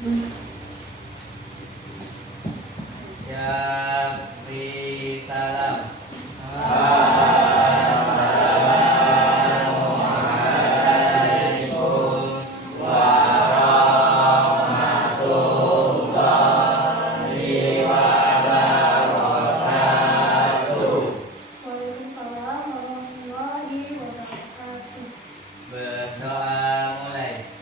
Syafri salam. Berdoa mulai.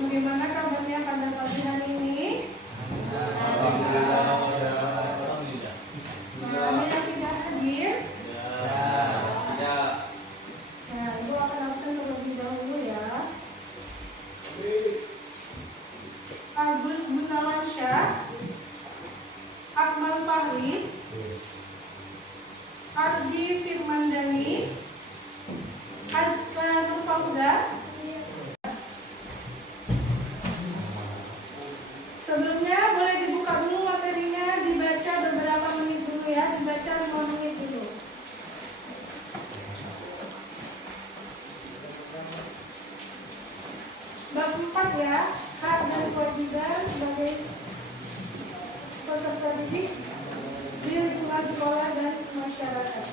Bagaimana kabarnya pada pagi hari ini? Ada yang tidak hadir? Nah, Ibu akan absen terlebih dahulu ya. Agus Gunawansyah, Akmal Fahri, Ardi Firmandani, Azka Nurfauza. Sebelumnya boleh dibuka dulu materinya, dibaca beberapa menit dulu ya, dibaca 5 menit dulu. Bab 4 ya, hak dan kewajiban sebagai peserta didik di lingkungan sekolah dan masyarakat.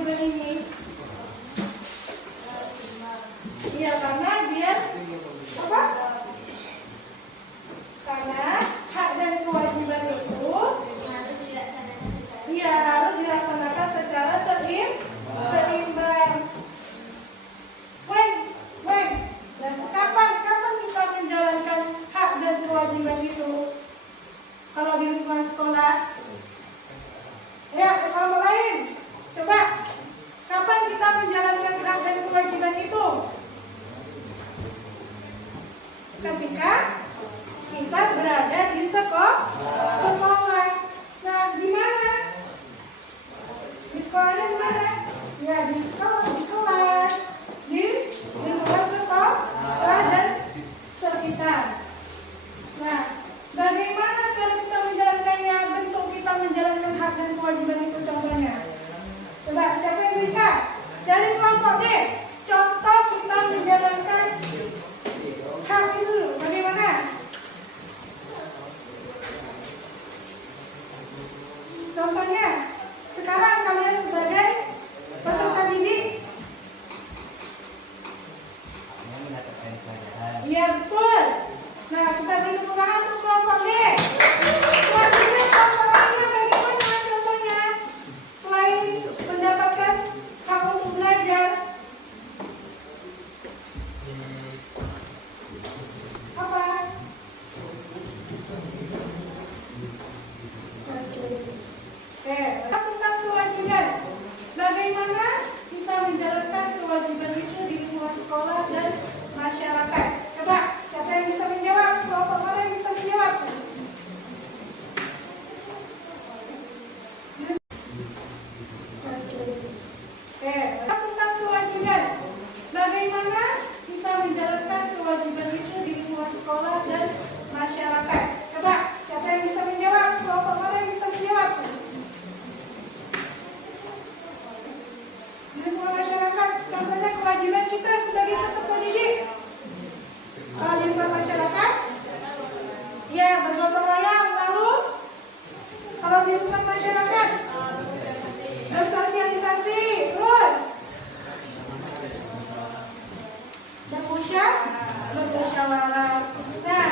kewajiban ini? Iya, karena biar apa? Karena hak dan kewajiban itu iya harus dilaksanakan secara seimbang. Dan kapan kita menjalankan hak dan kewajiban itu? Kalau di lingkungan sekolah, ya kalau lain, coba kapan kita menjalankan hak dan kewajiban itu? Ketika kita berada di sekolah. Nah, di mana? Di sekolahnya di mana? Ya, di sekolah, di kelas, di lingkungan sekolah dan sekitar. Nah, bagaimana cara kita menjalankannya? Bentuk kita menjalankan hak dan kewajiban itu contohnya. Coba, siapa yang bisa? Dari kelompok D, contoh kita menjalankan hak itu bagaimana? Contohnya, sekarang kalian sebagai peserta didik. Yang mendapatkan pelajaran. Iya betul. Nah, kita beri tepuk tangan untuk kelompok D. Selanjutnya kelompok lainnya bagaimana contohnya? Selain mendapatkan hak untuk belajar, apa? Tentang kewajiban. Bagaimana kita menjalankan kewajiban itu di lingkungan sekolah dan masyarakat? Coba, siapa yang bisa menjawab? Kelompok mana yang bisa menjawab? Tentang kewajiban. Bagaimana kita menjalankan kewajiban itu di lingkungan sekolah dan masyarakat? Coba, siapa yang bisa menjawab? Kelompok mana yang bisa menjawab? Di lingkungan masyarakat, contohnya kewajiban kita sebagai peserta didik. Kalau di lingkungan masyarakat, ya bergotong royong. Lalu, kalau di lingkungan masyarakat, bersosialisasi, terus bermusyawarah. Nah,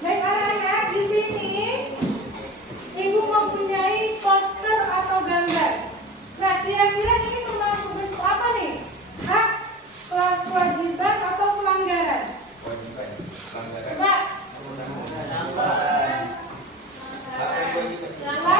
baik anak-anak, di sini ibu mempunyai poster atau gambar. Nah, kira-kira ini termasuk bentuk apa nih? Hak, kewajiban atau pelanggaran? Kewajiban. Pelanggaran. Coba. Apa yang kewajiban? Apa?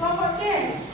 kelompok C.